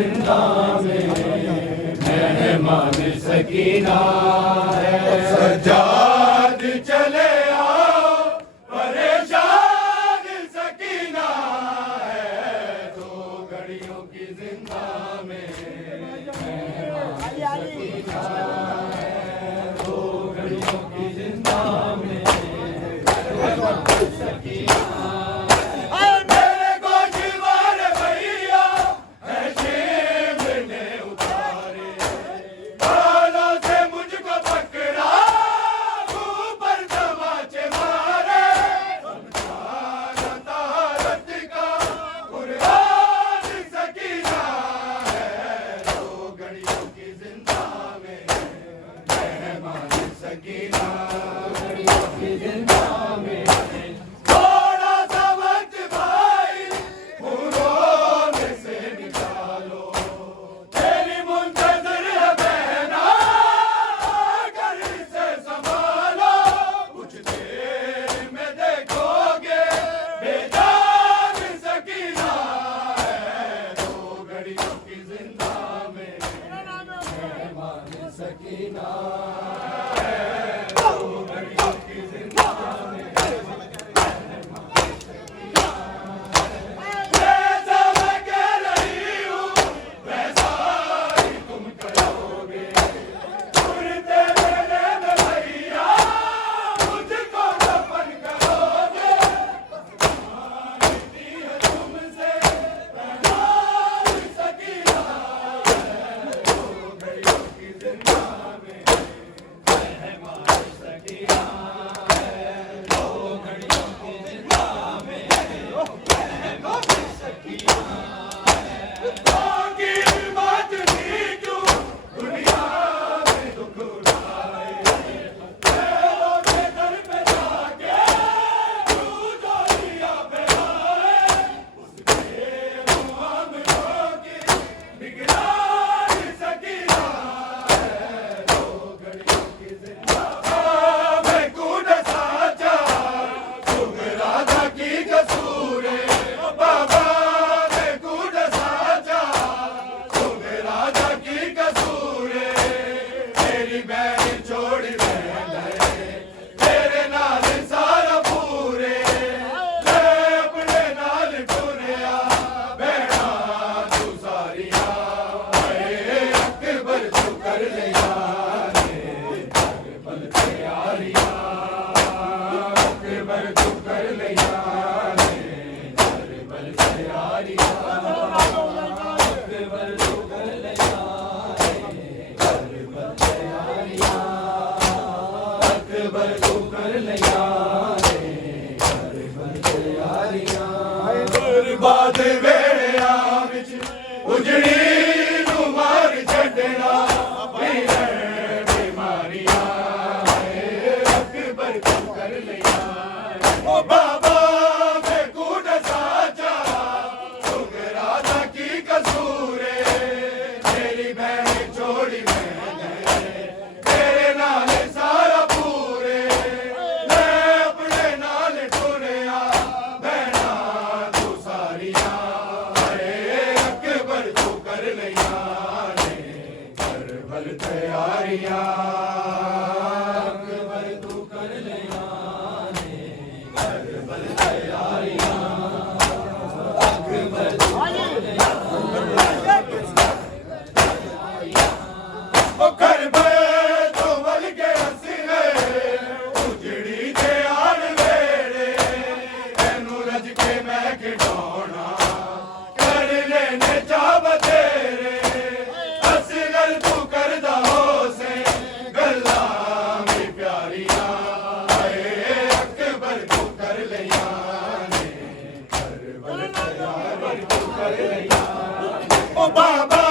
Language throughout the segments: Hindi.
जिंदा में मेहमान सकीना है। सज्जाद चले आओ परेशान सकीना है। दो घड़ियों की जिंदा में मेहमान सकीना है। दो घड़ियों की जिंदा में मेहमान सकीना। बाद वेड़िया विच उजड़ी नू मार छड़ना बीमारियां अकबर को कर लिया। ओ बाबा मैं कूड़ साचा तुम राजा की कसूरे तेरी बहन छोड़ी मैं गए तेरे नाल सारा पूरे मैं अपने नाल टुरिया बहना तू सारिया अकबर तू कर लिया ने करबल तैयारियां अकबर तू कर लिया ने करबल तैयारियां अकबर तू कर लिया ओ करबल तो वल के हसीने उजड़ी दे आन वेड़े तैनू रज के मैं खिडौना कर लेने चा बतेरे असगर तू करदा होसे गल्ला मी प्यारियां अकबर तू कर लिया ने करबल तैयारी तू कर लिया। ओ बाबा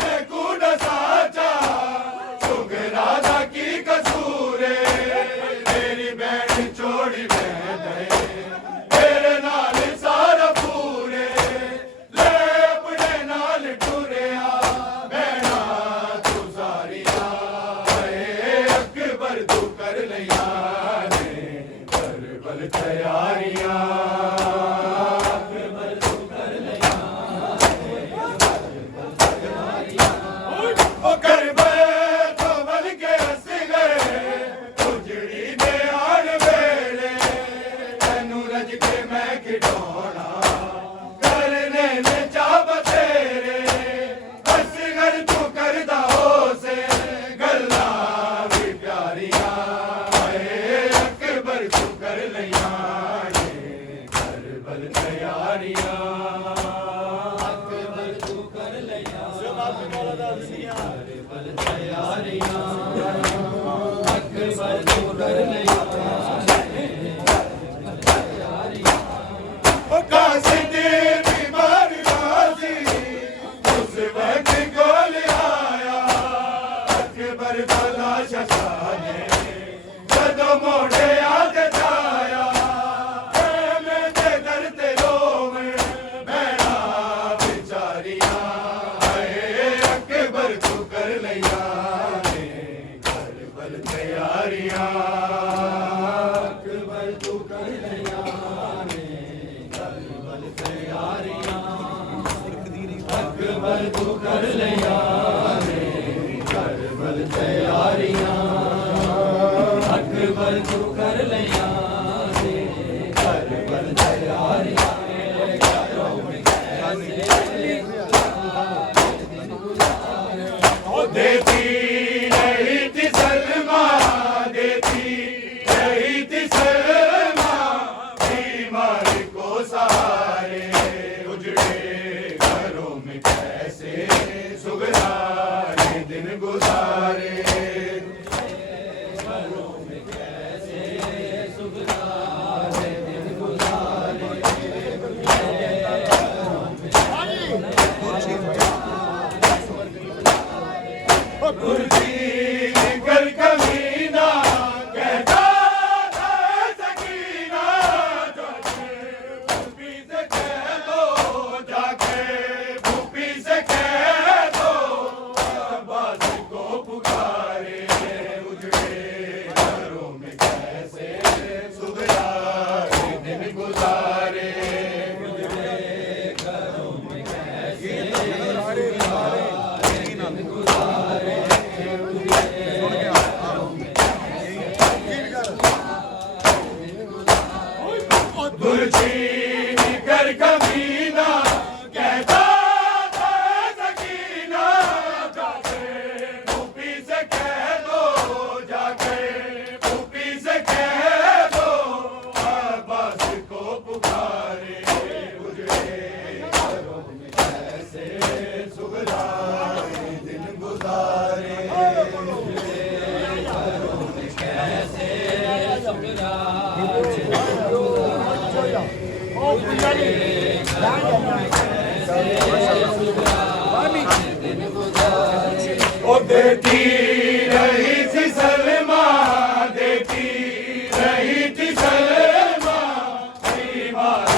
मैं कूड़ साचा सुग राजा की कसूरे तेरी बहन छोड़ी मैं गए तेरे नाल सारा पूरे ले अपने नाल टुरिया बहना तू सारिया अकबर तू कर लिया ने करबल तैयारियां अकबर तू कर लिया सज के मैं खिडौना करने ने चा बतेरे बस घर तू करदा हो से गल्ला भी प्यारियां अकबर तू कर लिया करबल तैयारियां अकबर तू कर लिया करबल तैयारियां अकबर तू कर लिया मोड़े याद जाया मेरे दर्द रो में मेरा बेचारियां अकबर तू कर लिया करबल तैयारियां अकबर तू कर लिया करबल तैयारियां अकबर तू कर लिया करबल तैयारियां अकबर तू कर लिया करबल तैयारियां देती रही थी सलमा देती रही थी सलमा बीमार को सहारे उजड़े घरों में कैसे सुगराए दिन गुजारे कर कमीना कहता था सकीना जाके फूफी से कह दो जाके फूफी से कह दो अब्बास को पुकारे उजड़े घरों में कैसे सुगराए दिन गुजारे उजड़े घरों में कैसे ओ देती रही थी सलमा देती रही थी सलमा बीमार